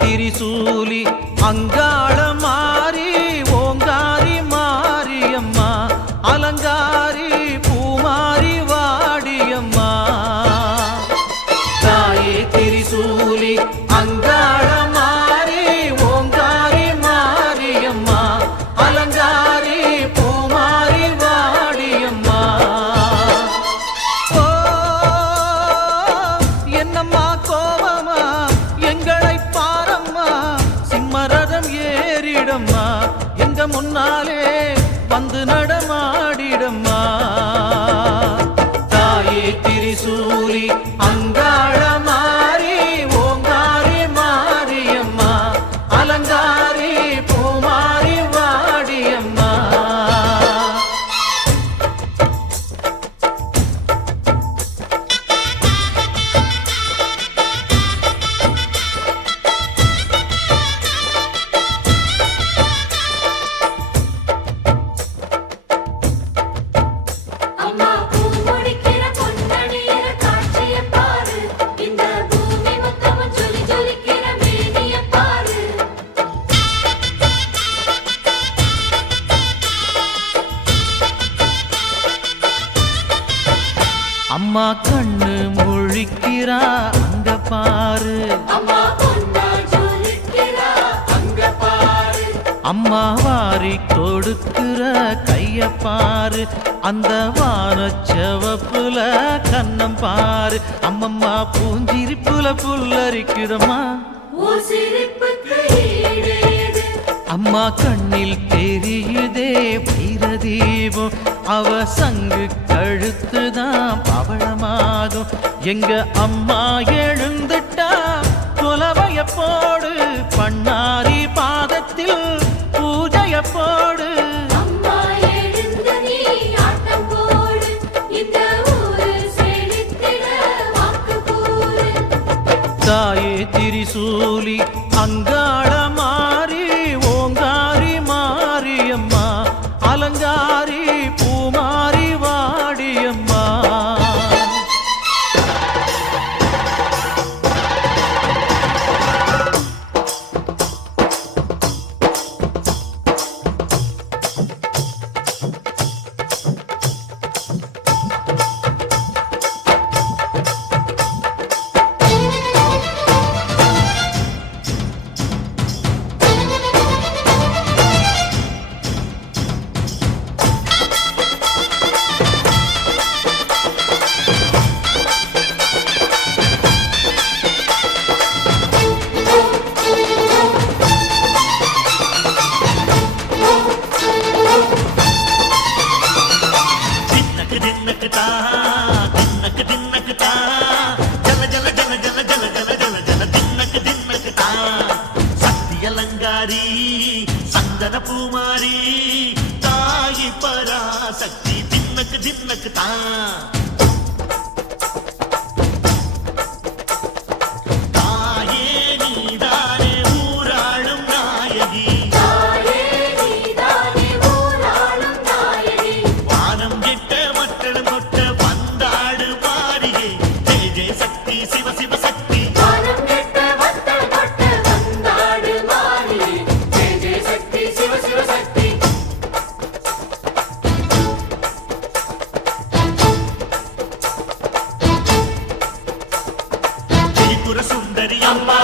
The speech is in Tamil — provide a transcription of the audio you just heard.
திரிசூலி அங்காள மாறி ஓங்காரி மாரியம்மா அலங்காரி பூமாரி வாடியம்மா தாயே திரிசூலி அங்காள மாறி ஓங்காரி மாரியம்மா அலங்காரி பூமாரி வாடியம்மா ஓ என்னம்மா கோவமா எங்களை பாரம்மா சிம்மரதம் ஏறிடம்மா எங்க முன்னாலே வந்து நடமாடிடம்மா தாயே திரிசூலி அங்காள மாறி ஓங்காரி மாரியம்மா அலங்காரி பூமாரி வாடியம்மா அம்மா கண்ணு முழிக்கிறா அங்க பாரு அம்மா வாரி கொடுக்கிற கைய பாரு அந்த வானச்சவப்புல கண்ணம் பாரு அம்மம்மா பூஞ்சிரிப்புல புல்லரிக்குதம்மா அம்மா கண்ணில் தெரியுதே வைரதீபம் அவ சங்கு கழுத்துதான் பவளமாகும் எங்க அம்மா எழுந்துட்டா குலவைய போடு பண்ணாரி பாதத்தில் பூஜைய போடு தாயே திரிசூலி அங்காள மாறி ஓங்காரி மாரியம்மா அலங்காரி பூமாரி வாடியம்மா சந்தன பூமாரி தாயி பராசக்தி தின்னக்கு தின்னக்கு தான் தாயே நீதானே ஊராளும் நாயகி வானம் கெட்ட மக்களும் கொட்ட வந்தாடு மாறியே ஜெய ஜெய சக்தி சிவ சிவ சக்தி சுந்தரி அம்மா